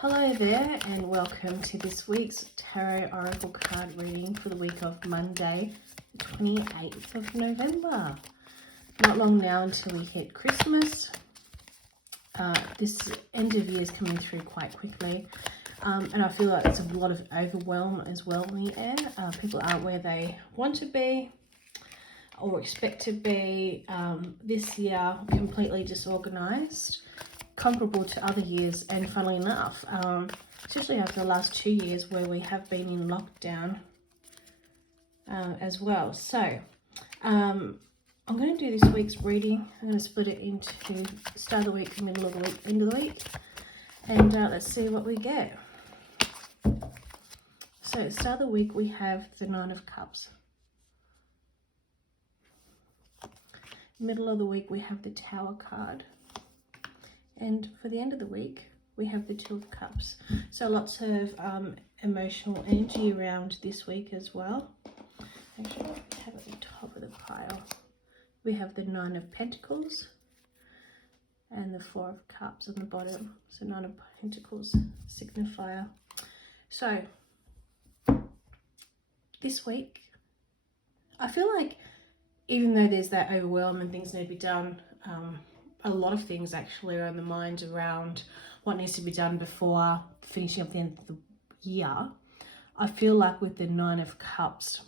Hello there and welcome to this week's Tarot Oracle card reading for the week of Monday, 28th of November. Not long now until we hit Christmas. This end of year is coming through quite quickly, and I feel like there's a lot of overwhelm as well in the air. People aren't where they want to be or expect to be. This year, completely disorganized, comparable to other years, and funnily enough, especially after the last 2 years where we have been in lockdown as well. So I'm going to do this week's reading. I'm going to split it into start of the week, middle of the week, end of the week, and let's see what we get. So at the start of the week we have the Nine of Cups. Middle of the week we have the Tower card. And for the end of the week, we have the Two of Cups. So lots of emotional energy around this week as well. Actually, we have at the top of the pile, we have the Nine of Pentacles and the Four of Cups on the bottom. So Nine of Pentacles, signifier. So this week, I feel like even though there's that overwhelm and things need to be done, a lot of things actually are on the mind around what needs to be done before finishing up the end of the year. I feel like with the Nine of Cups,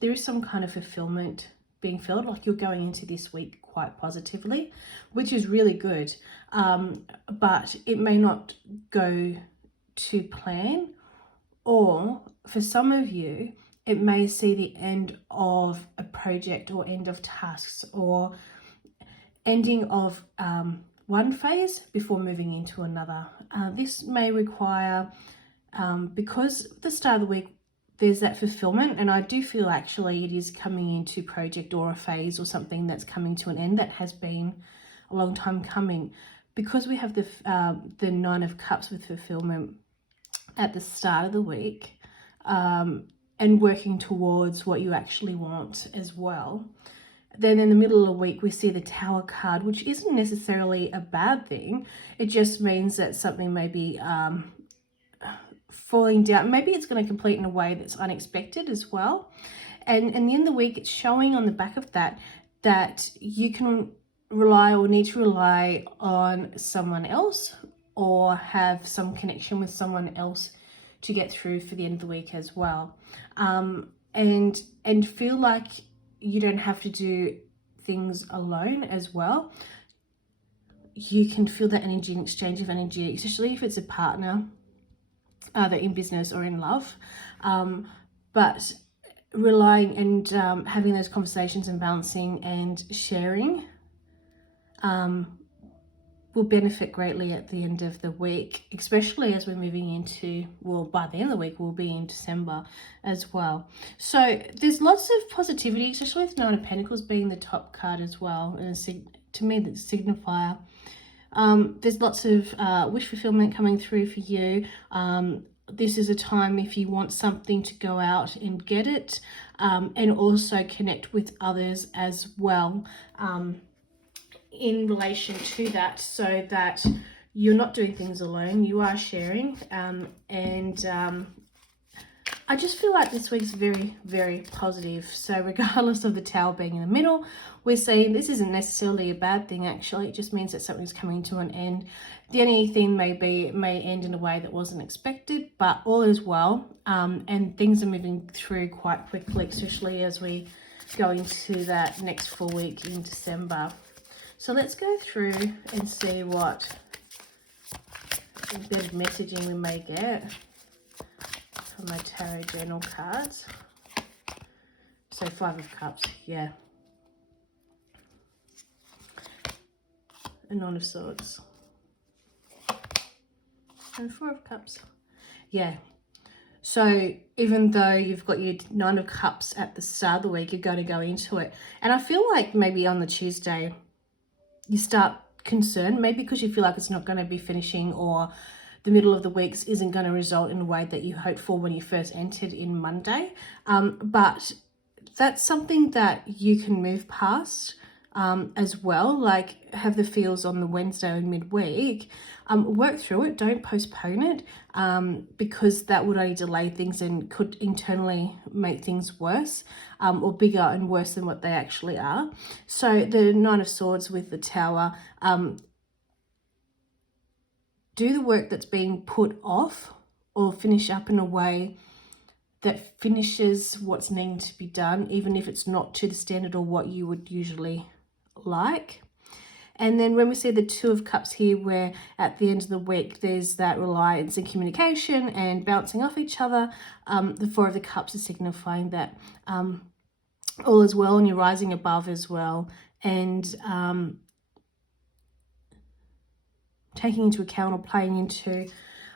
there is some kind of fulfillment being felt, like you're going into this week quite positively, which is really good. But it may not go to plan, or for some of you, it may see the end of a project or end of tasks or ending of one phase before moving into another. This may require, because at the start of the week there's that fulfillment, and I do feel actually it is coming into project or a phase or something that's coming to an end that has been a long time coming. Because we have the Nine of Cups with fulfillment at the start of the week, and working towards what you actually want as well. Then in the middle of the week, we see the Tower card, which isn't necessarily a bad thing. It just means that something may be falling down. Maybe it's going to complete in a way that's unexpected as well. And in the end of the week, it's showing on the back of that you can rely or need to rely on someone else or have some connection with someone else to get through for the end of the week as well. And feel like you don't have to do things alone as well. You can feel that energy and exchange of energy, especially if it's a partner, either in business or in love. But relying and having those conversations and balancing and sharing will benefit greatly at the end of the week, especially as we're moving into, well, by the end of the week we'll be in December as well. So there's lots of positivity, especially with Nine of Pentacles being the top card as well, and to me the signifier. There's lots of wish fulfillment coming through for you. This is a time if you want something to go out and get it, and also connect with others as well in relation to that, so that you're not doing things alone, you are sharing. I just feel like this week's very, very positive. So regardless of the Tower being in the middle, we're saying this isn't necessarily a bad thing. Actually, it just means that something's coming to an end. The only thing it may end in a way that wasn't expected, but all is well, and things are moving through quite quickly, especially as we go into that next full week in December. So let's go through and see what embedded messaging we may get from my tarot journal cards. So Five of Cups, yeah. A Nine of Swords. And Four of Cups. Yeah. So even though you've got your Nine of Cups at the start of the week, you're going to go into it. And I feel like maybe on the Tuesday, you start concerned, maybe because you feel like it's not going to be finishing, or the middle of the weeks isn't going to result in a way that you hoped for when you first entered in Monday. But that's something that you can move past. as well, like have the feels on the Wednesday and midweek, work through it, don't postpone it, because that would only delay things and could internally make things worse, or bigger and worse than what they actually are. So the Nine of Swords with the Tower, do the work that's being put off, or finish up in a way that finishes what's needing to be done, even if it's not to the standard or what you would usually like. And then when we see the Two of Cups here, where at the end of the week there's that reliance and communication and bouncing off each other, the Four of the Cups is signifying that all is well and you're rising above as well. And taking into account or playing into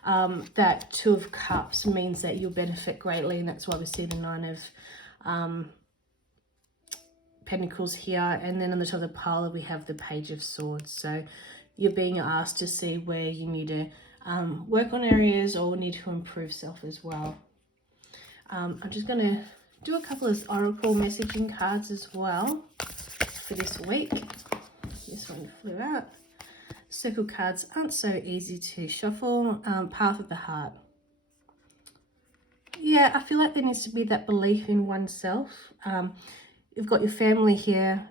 that Two of Cups means that you'll benefit greatly, and that's why we see the Nine of Pentacles here. And then on the top of the pile we have the Page of Swords. So you're being asked to see where you need to work on areas or need to improve self as well. I'm just going to do a couple of oracle messaging cards as well for this week. This one flew out. Circle cards aren't so easy to shuffle. Path of the Heart. Yeah, I feel like there needs to be that belief in oneself. You've got your family here.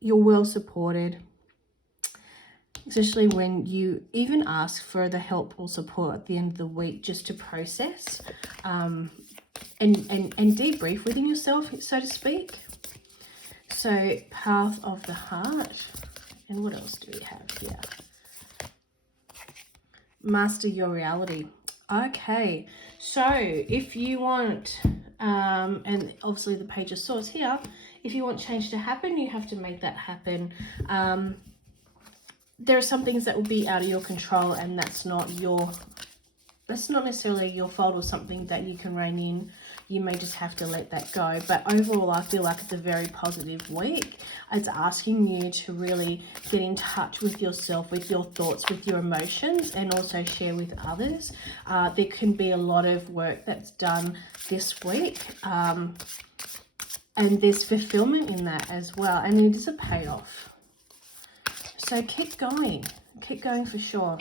You're well supported, especially when you even ask for the help or support at the end of the week, just to process and debrief within yourself, so to speak. So Path of the Heart. And what else do we have here? Master your reality. Okay, so if you want, and obviously the Page of Swords here, if you want change to happen, you have to make that happen. There are some things that will be out of your control, and that's not necessarily your fault or something that you can rein in. You may just have to let that go. But overall, I feel like it's a very positive week. It's asking you to really get in touch with yourself, with your thoughts, with your emotions, and also share with others. There can be a lot of work that's done this week. And there's fulfillment in that as well. And it is a payoff. So keep going for sure.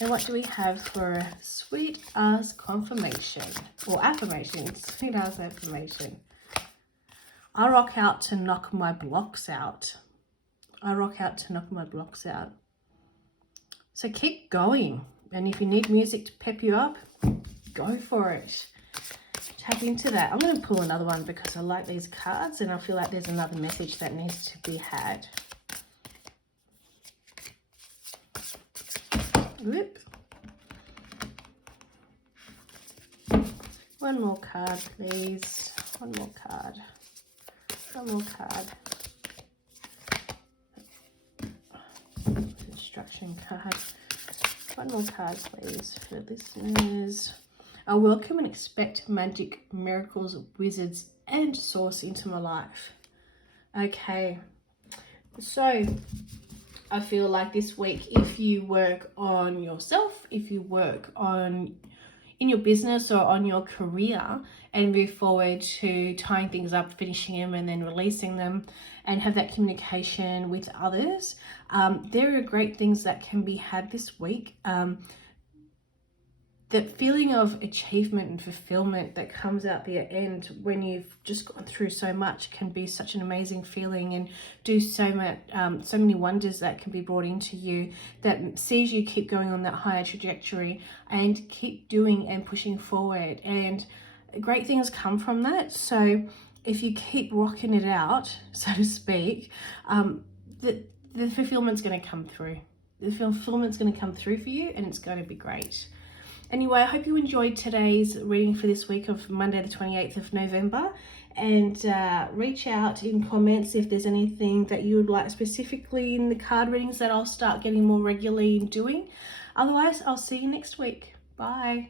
And what do we have for sweet ass confirmation or affirmation? Sweet ass affirmation. I rock out to knock my blocks out. I rock out to knock my blocks out. So keep going. And if you need music to pep you up, go for it. Tap into that. I'm going to pull another one because I like these cards and I feel like there's another message that needs to be had. Whoop. One more card, please. One more card. One more card. Instruction card. One more card, please, for listeners. I welcome and expect magic, miracles, wizards, and source into my life. Okay. So I feel like this week, if you work on yourself, if you work on in your business or on your career and move forward to tying things up, finishing them and then releasing them, and have that communication with others, there are great things that can be had this week. That feeling of achievement and fulfillment that comes out the end when you've just gone through so much can be such an amazing feeling, and do so much, so many wonders that can be brought into you that sees you keep going on that higher trajectory and keep doing and pushing forward, and great things come from that. So if you keep rocking it out, so to speak, the fulfillment's going to come through. The fulfillment's going to come through for you, and it's going to be great. Anyway, I hope you enjoyed today's reading for this week of Monday the 28th of November, and reach out in comments if there's anything that you would like specifically in the card readings that I'll start getting more regularly doing. Otherwise, I'll see you next week. Bye.